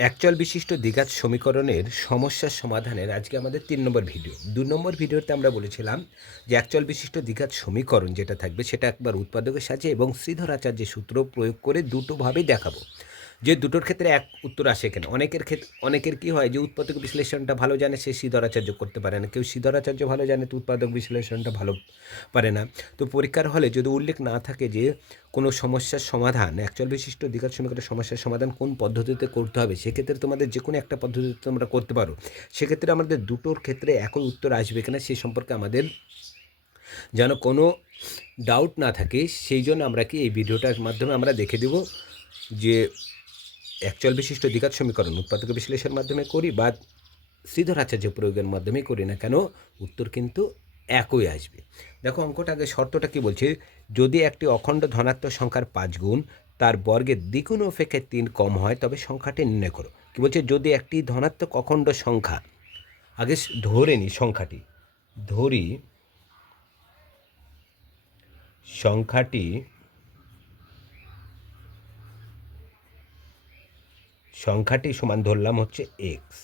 Actual বিশিষ্ট দ্বিঘাত সমীকরণের সমস্যার সমাধানের আজকে আমাদের তিন নম্বর ভিডিও। দু নম্বর ভিডিওতে আমরা বলেছিলাম যে অ্যাকচুয়াল বিশিষ্ট দ্বিঘাত সমীকরণ যেটা থাকবে সেটা একবার উৎপাদকের সাহায্যে এবং শ্রীধর আচার্যের সূত্র প্রয়োগ করে দুটোভাবেই দেখাবো। যে দুটোর ক্ষেত্রে এক উত্তর আসে এখানে। অনেকের ক্ষেত্রে অনেকের কি হয় যে উৎপাদক বিশ্লেষণটা ভালো জানে, সে শ্রীধরাচার্য করতে পারে না। কেউ শ্রীধরাচার্য ভালো জানে, তো উৎপাদক বিশ্লেষণটা ভালো পারে না। তো পরীক্ষার হলে যদি উল্লেখ না থাকে যে কোনো সমস্যার সমাধান অ্যাকচুয়াল বিশিষ্ট দ্বিঘাত সমীকরণের সমস্যার সমাধান কোন পদ্ধতিতে করতে হবে, সেক্ষেত্রে তোমাদের যে কোনো একটা পদ্ধতিতে তোমরা করতে পারো। সেক্ষেত্রে আমাদের দুটোর ক্ষেত্রে একই উত্তর আসবে কিনা সেই সম্পর্কে আমাদের যেন কোনো ডাউট না থাকে, সেই জন্য আমরা কি এই ভিডিওটার মাধ্যমে আমরা দেখে দেব যে অ্যাকচুয়াল বিশিষ্ট দ্বিঘাত সমীকরণ উৎপাদক বিশ্লেষণের মাধ্যমে করি বা শ্রীধর আচার্য প্রয়োগের মাধ্যমে করি না কেন, উত্তর কিন্তু একই আসবে। দেখো অঙ্কটা আগে শর্তটা কি বলছে? যদি একটি অখণ্ড ধনাত্মক সংখ্যার পাঁচ গুণ, তার বর্গের দ্বিগুণ অপেক্ষায় তিন কম হয়, তবে সংখ্যাটি নির্ণয় করো। কি বলছে? যদি একটি ধনাত্মক অখণ্ড সংখ্যা, আগে ধরে নি সংখ্যাটি, ধরি, সংখ্যাটি সংখ্যাটি সমান ধরলাম হচ্ছে এক্স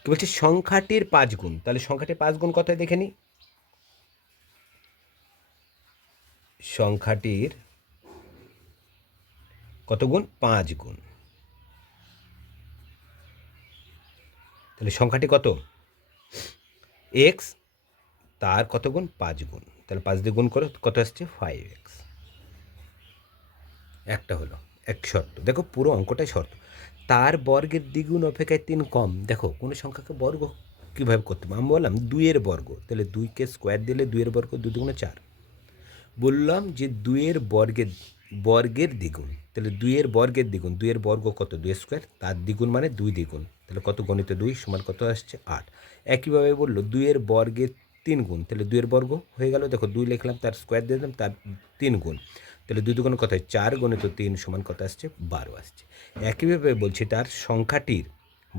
কি বলছে সংখ্যাটির পাঁচ গুণ, তাহলে সংখ্যাটির পাঁচ গুণ কথায় দেখে নি। সংখ্যাটির কত গুণ? পাঁচ গুণ। তাহলে সংখ্যাটি কত? এক্স তার কত গুণ? পাঁচ গুণ। তাহলে পাঁচ দিয়ে গুণ করো, কত আসছে? ফাইভ এক্স একটা হলো, এক শর্ত। দেখো পুরো অঙ্কটাই শর্ত। তার বর্গের দ্বিগুণ অপেক্ষায় তিন কম। দেখো, কোনো সংখ্যাকে বর্গ কীভাবে করতে পারব আমি বললাম দুইয়ের বর্গ। তাহলে দুইকে স্কোয়ার দিলে দুইয়ের বর্গ দুই দুগুণে চার। বললাম যে দুইয়ের বর্গের বর্গের দ্বিগুণ। তাহলে দুইয়ের বর্গের দ্বিগুণ, দুইয়ের বর্গ কত? দুই স্কোয়ার তার দ্বিগুণ মানে দুই দ্বিগুণ। তাহলে কত গণিত দুই সমান কত আসছে? আট। একইভাবে বলল দুইয়ের বর্গের তিন গুণ। তাহলে দুইয়ের বর্গ হয়ে গেল, দেখো দুই লিখলাম, তার স্কোয়ার দিয়ে দিলাম, তার তিন গুণ। তাহলে দুই দুগুণ কত হয়? চার গণিত তিন সমান কত আসছে? বারো আসছে। একইভাবে বলছি তার সংখ্যাটির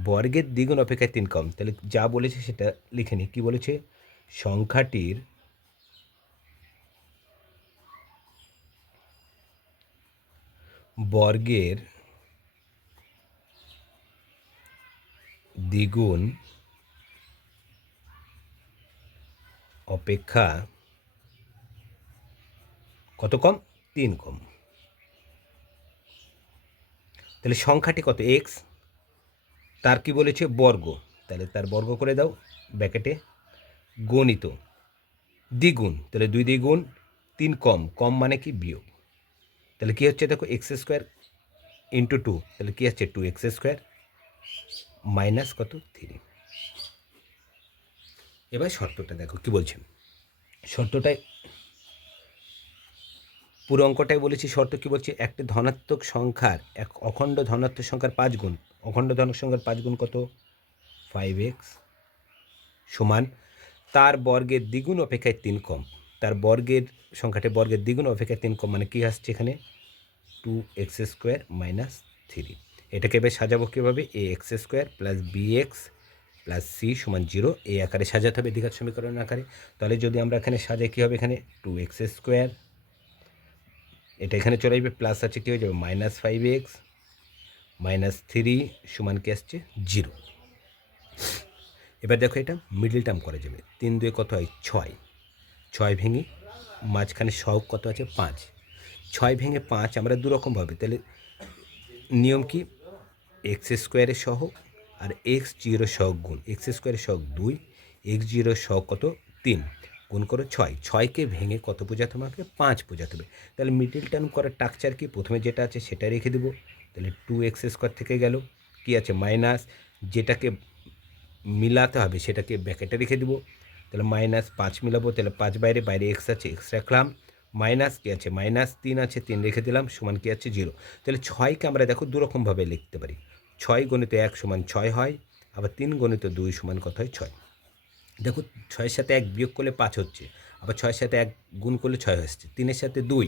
বর্গের দ্বিগুণ অপেক্ষায় তিন কম। তাহলে যা বলেছে সেটা লিখে নি। কী বলেছে? সংখ্যাটির বর্গের দ্বিগুণ অপেক্ষা কত কম? তিন কম। তাহলে সংখ্যাটি কত? এক্স তার কি বলেছে? বর্গ। তাহলে তার বর্গ করে দাও, ব্যাকেটে। গণিত, দ্বিগুণ। তাহলে দুই দ্বিগুণ, তিন কম। কম মানে কি? বিয়োগ। তাহলে কী হচ্ছে? দেখো এক্স স্কোয়ার ইন্টু টু তাহলে কী হচ্ছে টু এক্স স্কোয়ার মাইনাস কত? থ্রি এবার শর্তটা দেখো, কি বলছেন শর্তটাই পুরো অঙ্কটাই বলেছি, শর্ত কি বলছে? একটি ধনাত্মক সংখ্যার, এক অখণ্ড ধনাত্মক সংখ্যার পাঁচ গুণ। অখণ্ড ধনাত্মক সংখ্যার পাঁচ গুণ কত? ফাইভ এক্স সমান তার বর্গের দ্বিগুণ অপেক্ষায় তিন কম। তার বর্গের সংখ্যাটি বর্গের দ্বিগুণ অপেক্ষায় তিন কম মানে কী আসছে এখানে? Two X square minus three এটাকে এবার সাজাবো কীভাবে? A X square plus B X plus C সমান জিরো এই আকারে সাজাতে হবে দ্বিঘাত সমীকরণ আকারে। তাহলে যদি আমরা এখানে সাজাই, কী হবে এখানে? টু এক্স স্কোয়ার এটা এখানে চলে আসবে প্লাস আছে কী হয়ে যাবে minus five X minus three সমান কি আসছে জিরো এবার দেখো এটা মিডল টার্ম করা যাবে, তিন দুয়ে কত হয়, ছয়। ছয় ভেঙে মাঝখানে সহগ কত আছে, পাঁচ। ছয় ভেঙে পাঁচ আমরা দুরকমভাবে তাহলে নিয়ম কি? এক্স স্কোয়ারের সহগ আর এক্স জিরো সহগ গুণ এক্স স্কোয়ারের সহগ দুই এক্স জিরো সহগ কত, তিন। গুণ করো ছয়। ছয়কে ভেঙে কত বোঝাতে হবে আমাকে পাঁচ বোঝাতে হবে তাহলে মিডিল টার্ম করার টাকচার কি? প্রথমে যেটা আছে সেটা রেখে দেবো। তাহলে টু এক্স স্কোয়ার থেকে গেল। কি আছে? মাইনাস যেটাকে মিলাতে হবে সেটাকে ব্যাকেটে রেখে দেবো। তাহলে মাইনাস পাঁচ মিলাবো। তাহলে পাঁচ বাইরে বাইরে এক্স আছে এক্স রাখলাম। মাইনাস কী আছে? মাইনাস তিন আছে, তিন রেখে দিলাম। সমান কী আছে? জিরো তাহলে ছয়কে আমরা দেখো দুরকমভাবে লিখতে পারি। ছয় গণিত এক সমান ছয় হয়। আবার তিন গণিত দুই সমান কত হয়? ছয়। দেখো ছয়ের সাথে এক বিয়োগ করলে পাঁচ হচ্ছে, আবার ছয়ের সাথে এক গুণ করলে ছয় আসছে, তিনের সাথে দুই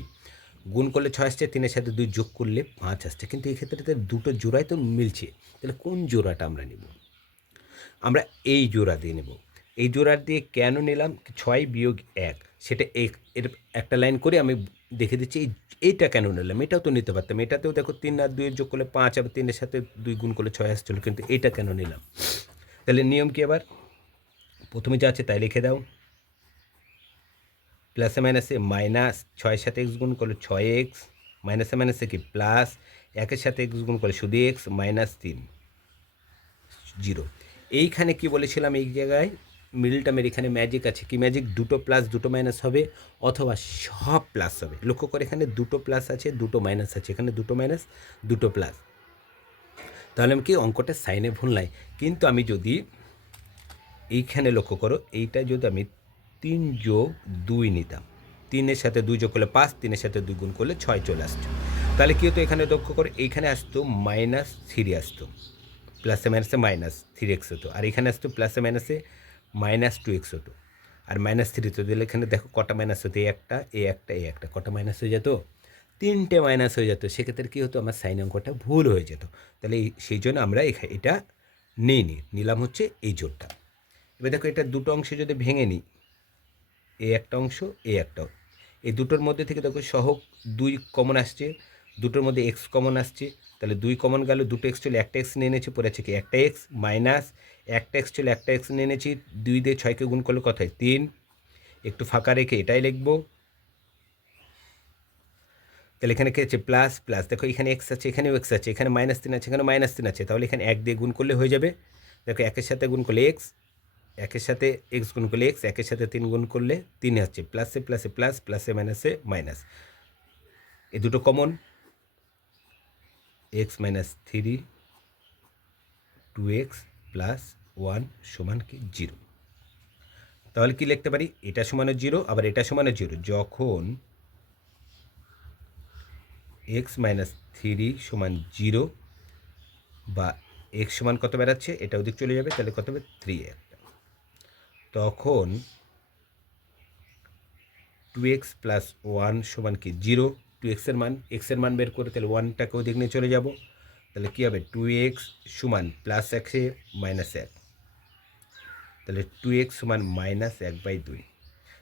গুণ করলে ছয় আসছে, তিনের সাথে দুই যোগ করলে পাঁচ আসছে, কিন্তু এই ক্ষেত্রে দুটো জোড়াই তো মিলছে, তাহলে কোন জোড়াটা আমরা নেব? আমরা এই জোড়া দিয়ে নেব, এই জোড়া দিয়ে কেন নিলাম? ছয় বিয়োগ এক, সেটা এক, এর একটা লাইন করে আমি দেখে দিচ্ছি, এই, এইটা কেন নিলাম? এটাও তো নিতে পারতাম, এটাতেও দেখো তিন আর দুইয়ের যোগ করলে পাঁচ, আবার তিনের সাথে দুই গুণ করলে ছয় আসছিল, কিন্তু এইটা কেন নিলাম? তাহলে নিয়ম কি আবার প্রথমে যা আছে তাই লিখে দাও। প্লাসে মাইনাসে মাইনাস ছয়ের সাথে এক্স গুণ করলে ছয় এক্স মাইনাসে মাইনাসে কি? প্লাস একের সাথে এক্স গুণ করলে শুধু এক্স মাইনাস তিন জিরো এইখানে কি বলেছিলাম এই জায়গায়? মিডল টার্মের এখানে ম্যাজিক আছে। কি ম্যাজিক দুটো প্লাস দুটো মাইনাস হবে, অথবা সব প্লাস হবে। লক্ষ্য করে এখানে দুটো প্লাস আছে, দুটো মাইনাস আছে। এখানে দুটো মাইনাস দুটো প্লাস তাহলে আমি কি অঙ্কটা সাইনে ভুল নাই। কিন্তু আমি যদি এইখানে লক্ষ্য করো, এইটা যদি আমি তিন যোগ দুই নিতাম, তিনের সাথে দুই যোগ করলে পাঁচ, তিনের সাথে দুই গুণ করলে ছয় চলে আসতো। তাহলে কী হতো এখানে লক্ষ্য করো, এইখানে আসতো মাইনাস থ্রি আসতো প্লাসে মাইনাসে মাইনাস থ্রি এক্স হতো, আর এখানে আসতো প্লাসে মাইনাসে মাইনাস টু এক্স হতো। আর মাইনাস থ্রি তো দিলে এখানে দেখো কটা মাইনাস হতো এই একটা, এ একটা এ একটা, কটা মাইনাস হয়ে যেত? তিনটে মাইনাস হয়ে যেত, সেক্ষেত্রে কী হতো আমার সাইন অঙ্কটা ভুল হয়ে যেত। তাহলে সেই জন্য আমরা এটা নেই নি নিলাম হচ্ছে এই জোরটা। এবার দেখো এটা দুটো অংশে যদি ভেঙে নিই এই একটা অংশ এই একটা এই দুটোর মধ্যে থেকে দেখো সহক দুই কমন আসছে, দুটোর মধ্যে এক্স কমন আসছে, তাহলে দুই কমন গেল, দুটো এক্স চলে একটা এক্স নিয়ে এনেছি, পরে আছে কি? একটা এক্স মাইনাস একটা এক্স চলে একটা এক্স নিয়ে এনেছি, দুই দিয়ে ছয়কে গুণ করলে কত হয়? তিন। একটু ফাঁকা রেখে এটাই লিখব। তাহলে এখানে কি আছে? প্লাস প্লাস দেখো এখানে এক্স আছে, এখানেও এক্স আছে, এখানে মাইনাস তিন আছে এখানে মাইনাস তিন আছে। তাহলে এখানে এক দিয়ে গুণ করলে হয়ে যাবে। দেখো একের সাথে গুণ করলে এক্স একের সাথে এক্স গুণ করলে এক্স, একের সাথে তিন গুণ করলে তিন হচ্ছে প্লাসে প্লাসে প্লাস প্লাসে মাইনাসে মাইনাস এই দুটো common X minus three two X plus one সমান কি? জিরো তাহলে কি লিখতে পারি? এটা সমানও জিরো আবার এটা সমানও জিরো যখন এক্স মাইনাস থ্রি সমান জিরো বা এক্স সমান কত বেড়াচ্ছে? এটা ওদিক চলে যাবে, তাহলে কত হবে? থ্রি একটা তখন টু এক্স প্লাস ওয়ান সমান কি? জিরো টু এক্সের মান এক্সের মান বের করে তাহলে ওয়ানটাকে ওদিক নিয়ে চলে যাব। তাহলে কী হবে? টু এক্স সমান প্লাস এক্সে মাইনাস এক। তাহলে টু এক্স সমান মাইনাস এক বাই দুই।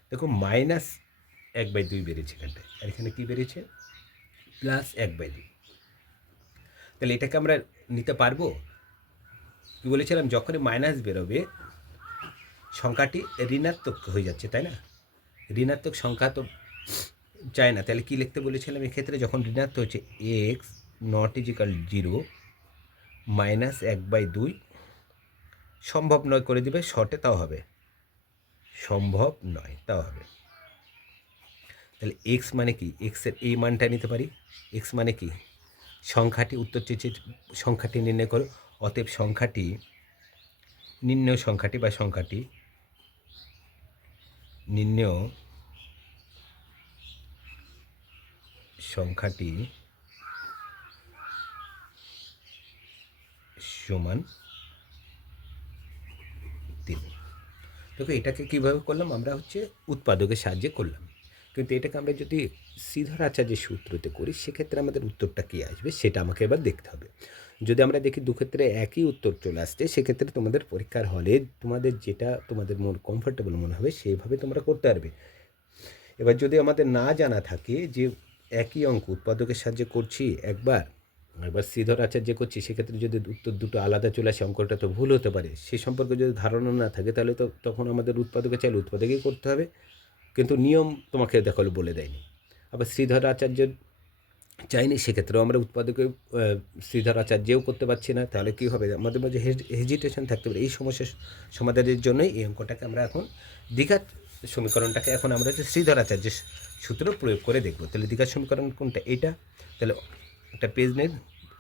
দেখো মাইনাস এক বাই দুই বেড়েছে এখানটায় আর এখানে কী বেড়েছে প্লাস এক বাই দুই। তাহলে এটাকে আমরা নিতে পারব? কি বলেছিলাম? যখনই মাইনাস বেরোবে সংখ্যাটি ঋণাত্মক হয়ে যাচ্ছে, তাই না? ঋণাত্মক সংখ্যা তো চায় না। তাহলে কী লিখতে বলেছিলাম এক্ষেত্রে? যখন ঋণাত্মক হচ্ছে X not equal zero minus এক বাই দুই সম্ভব নয় করে দিবে শর্টে তাও হবে। সম্ভব নয়, তাও হবে। তাহলে এক্স মানে কি? এক্সের এই মানটা নিতে পারি। এক্স মানে কি? সংখ্যাটি উত্তর চেয়েছে সংখ্যাটি নির্ণয় করো। অতএব সংখ্যাটি, নির্ণয় সংখ্যাটি বা সংখ্যাটি নির্ণয় সংখ্যাটি সমান তিন। দেখো এটাকে কীভাবে করলাম? আমরা হচ্ছে উৎপাদকের সাহায্যে করলাম। কিন্তু এটাকে আমরা যদি শ্রীধর আচার্যের সূত্রতে করি, সেক্ষেত্রে আমাদের উত্তরটা কী আসবে? সেটা আমাকে এবার দেখতে হবে। যদি আমরা দেখি দুক্ষেত্রে একই উত্তর চলে আসছে, সেক্ষেত্রে তোমাদের পরীক্ষার হলে তোমাদের যেটা তোমাদের মন কমফোর্টেবল মনে হবে, সেইভাবে তোমরা করতে পারবে। এবার যদি আমাদের না জানা থাকে যে একই অঙ্ক উৎপাদকের সাহায্যে করছি একবার একবার শ্রীধর আচার্য করছি, সেক্ষেত্রে যদি উত্তর দুটো আলাদা চলে আসে, অঙ্কটা তো ভুল হতে পারে। সে সম্পর্কে যদি ধারণা না থাকে, তাহলে তো তখন আমাদের উৎপাদকে চাইলে উৎপাদকেই করতে হবে। কিন্তু নিয়ম তোমাকে দেখাল বলে দেয়নি। আবার শ্রীধর আচার্য চাইনি, সেক্ষেত্রেও আমরা উৎপাদকে শ্রীধর আচার্যও করতে পারছি না, তাহলে কী হবে? আমাদের মাঝে হেজিটেশন থাকতে পারে। এই সমস্যার সমাধানের জন্যই এই অঙ্কটাকে আমরা এখন দীঘার সমীকরণটাকে এখন আমরা হচ্ছে শ্রীধর আচার্যের সূত্র প্রয়োগ করে দেখব। তাহলে দীঘার সমীকরণ কোনটা? এইটা। তাহলে একটা পেজ নেই,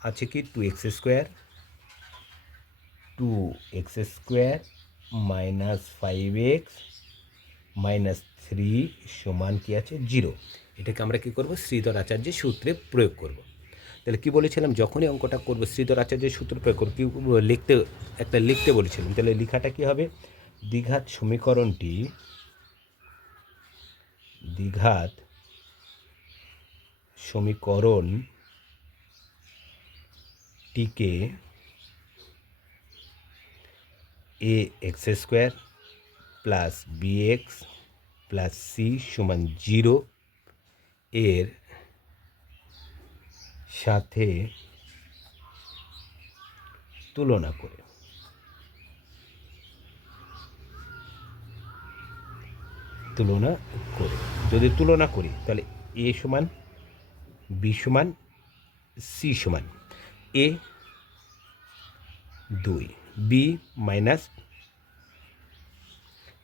আছে কি? Two X square two X square minus five X minus three সমান কি আছে? জিরো এটাকে আমরা কি করব? শ্রীধর আচার্যের সূত্রে প্রয়োগ করব। তাহলে কি বলেছিলাম? যখনই অঙ্কটা করব, শ্রীধর আচার্যের সূত্র প্রয়োগ করব, কি? লিখতে, একটা লিখতে বলেছিলাম। তাহলে লেখাটা কি হবে? দ্বিঘাত সমীকরণটি দ্বিঘাত সমীকরণটিকে A X square plus B X plus C সমান জিরো এর সাথে তুলনা করে। তুলনা করে। যদি তুলনা করি, তাহলে এ সমান বি সমান সি সমান এ দুই বি মাইনাস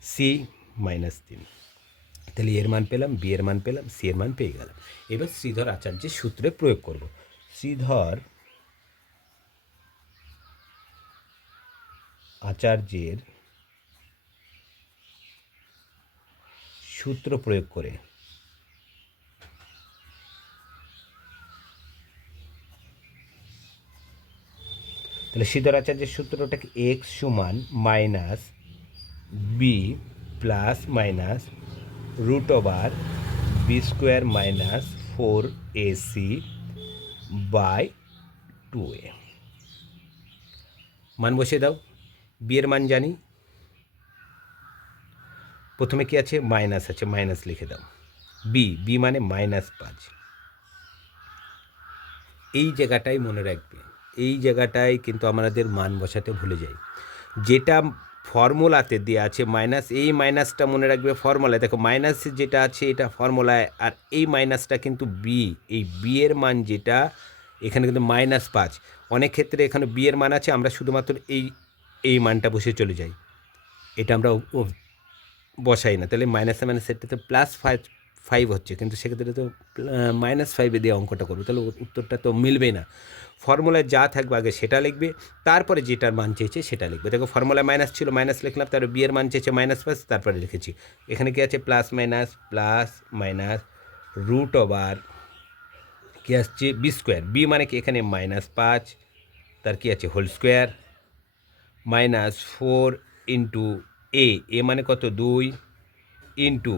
সি মাইনাস তিন। তাহলে এর মান পেলাম বি এর মান পেলাম সি এর মান পেয়ে গেলাম। এবার শ্রীধর আচার্যের সূত্রে প্রয়োগ করব। শ্রীধর আচার্যের সূত্র প্রয়োগ করে তাহলে শ্রীধর আচার্যের সূত্রটাকে এক্স সমান minus B plus minus root over B square minus four A C by two A মান বসিয়ে দাও। বি এর মান জানি। প্রথমে কি আছে? মাইনাস আছে। মাইনাস লিখে দাও। বি বি মানে মাইনাস পাঁচ। এই জায়গাটাই মনে রাখবে। এই জায়গাটায় কিন্তু আমাদের মান বসাতে ভুলে যাই। যেটা ফর্মুলাতে দেওয়া আছে মাইনাস এই মাইনাসটা মনে রাখবে ফর্মুলায়। দেখো মাইনাস যেটা আছে, এটা ফর্মুলায়, আর এই মাইনাসটা কিন্তু বি এই বি এর মান যেটা, এখানে কিন্তু মাইনাস পাঁচ। অনেক ক্ষেত্রে এখানে বি এর মান আছে, আমরা শুধুমাত্র এই এই মানটা বসে চলে যাই। এটা আমরা বসাই না। তাহলে মাইনাসে মাইনাস এটাতে প্লাস ফাইভ ফাইভ হচ্ছে। কিন্তু সেক্ষেত্রে তো মাইনাস ফাইভে দিয়ে অঙ্কটা করবে। তাহলে উত্তরটা তো মিলবে না। ফর্মুলায় যা থাকবে আগে সেটা লিখবে, তারপরে যেটার মান চেয়েছে সেটা লিখবে। দেখো ফর্মুলায় মাইনাস ছিল মাইনাস লিখলাম, তারপরে বিয়ের মান চেয়েছে মাইনাস পাঁচ তারপরে লিখেছি। এখানে কী আছে? Plus minus plus minus root over কী আসছে? বি স্কোয়ার বি মানে কি? এখানে মাইনাস পাঁচ, তার কী আছে? Whole square minus four into A A মানে কত? দুই ইন্টু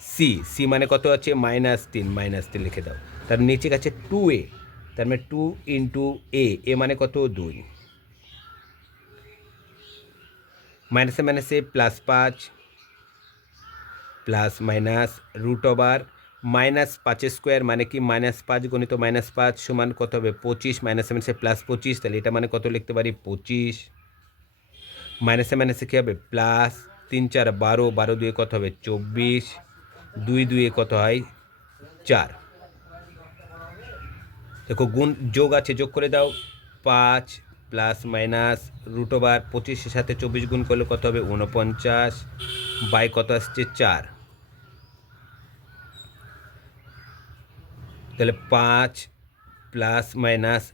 সি সি মানে কত আছে? মাইনাস তিন মাইনাস তিন লিখে দাও। তার নিচে গেছে টু এ তার মানে টু ইন্টু এ এ মানে কত? দুই। মাইনাসে মাইনাসে প্লাস পাঁচ plus minus root over minus পাঁচের স্কোয়ার মানে কি? মাইনাস পাঁচ গণিত মাইনাস পাঁচ সমান কত হবে? পঁচিশ। মাইনাসে মাইনাসে প্লাস পঁচিশ, তাহলে এটা মানে কত লিখতে পারি? পঁচিশ। মাইনাসে মাইনাসে কী হবে? প্লাস তিন চার বারো বারো দুয়ে কত হবে? চব্বিশ। দুই দুয়ে কত হয়? চার। দেখো, গুণ যোগ আছে, যোগ করে দাও। পাঁচ প্লাস মাইনাস রুট ওভার পঁচিশের সাথে চব্বিশ গুণ করলে কত হবে? উনপঞ্চাশ বাই কত আসছে? চার। তাহলে পাঁচ প্লাস মাইনাস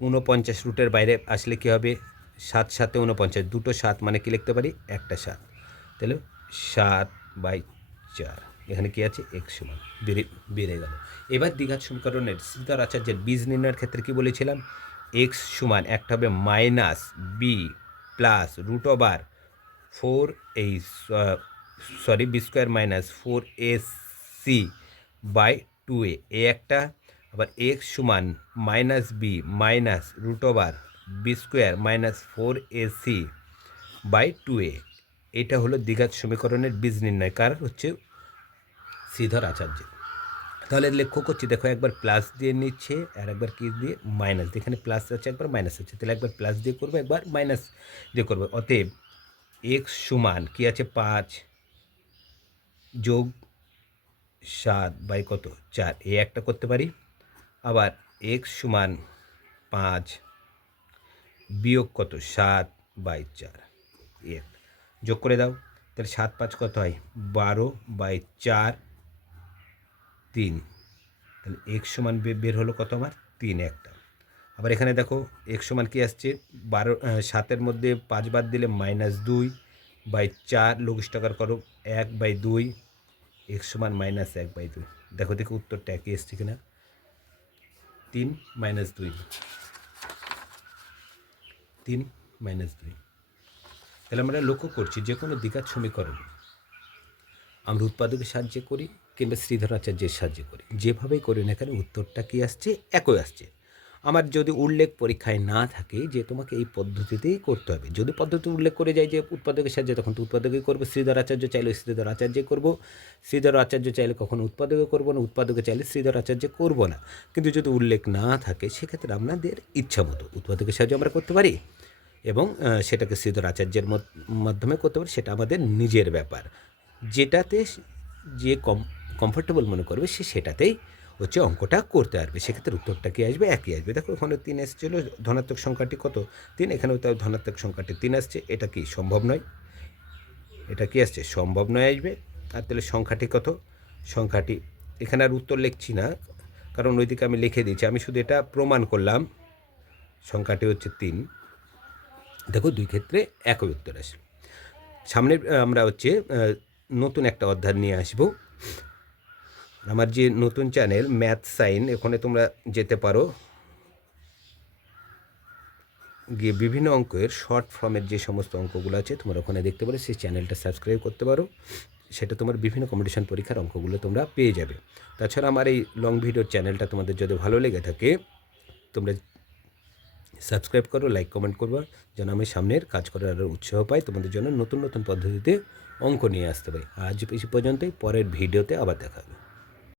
উনপঞ্চাশ রুটের বাইরে আসলে কী হবে? সাত সাতে উনপঞ্চাশ দুটো সাত মানে কি লিখতে পারি? একটা সাত। তাহলে সাত বাই চার। এখানে কি আছে? এক সমান। বেড়ে বেড়ে গেল। এবার দ্বিঘাত সমীকরণের শ্রীধর আচার্যের বীজ নির্ণয়ের ক্ষেত্রে কি বলেছিলাম? এক্স সমান একটা হবে minus B plus root over four এই sorry B square minus four A C by two A A একটা, আবার এক্স সমান minus B minus root over B square minus four A C by two A এটা হলো দ্বিঘাত সমীকরণের বীজ নির্ণয়। কার হচ্ছে শ্রীধর আচার্য তাহলে লক্ষ্য করছি দেখো একবার প্লাস দিয়ে নিচ্ছে আর একবার কি দিয়ে? মাইনাস এখানে প্লাস আছে, একবার মাইনাস আছে। তাহলে একবার প্লাস দিয়ে করব, একবার মাইনাস দিয়ে করব। অতএব এক্স সমান কি আছে? পাঁচ যোগ সাত বাই কত? চার। এ একটা করতে পারি। আবার এক্স সমান পাঁচ বিয়োগ কত? সাত বাই চার। এক যোগ করে দাও। তাহলে সাত পাঁচ কত হয়? বারো বাই চার তিন। তাহলে এক সমান বের হলো কত আমার? তিন একটা। আবার এখানে দেখো এক সমান কি আসছে? বারো সাতের মধ্যে পাঁচ বাদ দিলে মাইনাস দুই বাই চার লঘিষ্ঠ টাকার করো এক বাই দুই এক সমান মাইনাস এক বাই দুই। দেখো দেখো উত্তরটা একই এসছে কিনা। তিন মাইনাস দুই। তিন মাইনাস দুই। তাহলে আমরা লক্ষ্য করছি যে কোনো দ্বিঘাত সমীকরণ আমরা উৎপাদকের সাহায্যে করি। কিংবা শ্রীধর আচার্যের সাহায্যে করি, যেভাবেই করি না কেন উত্তরটা কি আসছে? একই আসছে। আমার যদি উল্লেখ পরীক্ষায় না থাকে যে তোমাকে এই পদ্ধতিতেই করতে হবে, যদি পদ্ধতি উল্লেখ করে যায় যে উৎপাদকের সাহায্যে, তখন তো উৎপাদকই করব। শ্রীধর আচার্য চাইলে শ্রীধর আচার্য করব শ্রীধর আচার্য চাইলে কখনো উৎপাদকে করব না উৎপাদকে চাইলে শ্রীধর আচার্য করব না। কিন্তু যদি উল্লেখ না থাকে, সেক্ষেত্রে আপনাদের ইচ্ছা মতো উৎপাদকের সাহায্যে আমরা করতে পারি এবং সেটাকে শ্রীধর আচার্যের মাধ্যমে করতে পারি, সেটা আমাদের নিজের ব্যাপার। যেটাতে যে কম কমফোর্টেবল মনে করবে, সে সেটাতেই হচ্ছে অঙ্কটা করতে পারবে। সেক্ষেত্রে উত্তরটা কি আসবে? একই আসবে। দেখো ওখানে তিন এসেছিল, ধনাত্মক সংখ্যাটি কত? তিন, এখানেও তাও ধনাত্মক সংখ্যাটি তিন আসছে। এটা কি সম্ভব নয়? এটা কি আসছে? সম্ভব নয় আসবে। আর তাহলে সংখ্যাটি কত? সংখ্যাটি, এখানে আর উত্তর লিখছি না, কারণ ওইদিকে আমি লিখে দিয়েছি। আমি শুধু এটা প্রমাণ করলাম। সংখ্যাটি হচ্ছে তিন। দেখো, দুই ক্ষেত্রে একই উত্তর আসবে সামনে আমরা হচ্ছে নতুন একটা অধ্যায় নিয়ে আসব। আমার যে নতুন চ্যানেল, ম্যাথ সাইন, এখানে তোমরা যেতে পারো। গিয়ে বিভিন্ন অঙ্কের শর্ট ফর্মের যে সমস্ত অঙ্কগুলো আছে, তোমরা ওখানে দেখতে পারো। সেই চ্যানেলটা সাবস্ক্রাইব করতে পারো। সেটা তোমার বিভিন্ন কম্পিটিশন পরীক্ষার অঙ্কগুলো তোমরা পেয়ে যাবে। তাছাড়া আমার এই লং ভিডিওর চ্যানেলটা তোমাদের যদি ভালো লেগে থাকে, তোমরা সাবস্ক্রাইব করো লাইক কমেন্ট করব, যেন আমি সামনের কাজ করার আরও উৎসাহ পাই। তোমাদের জন্য নতুন নতুন পদ্ধতিতে অঙ্ক নিয়ে আসতে পারি। আজ পর্যন্তই, পরের ভিডিওতে আবার দেখা হবে।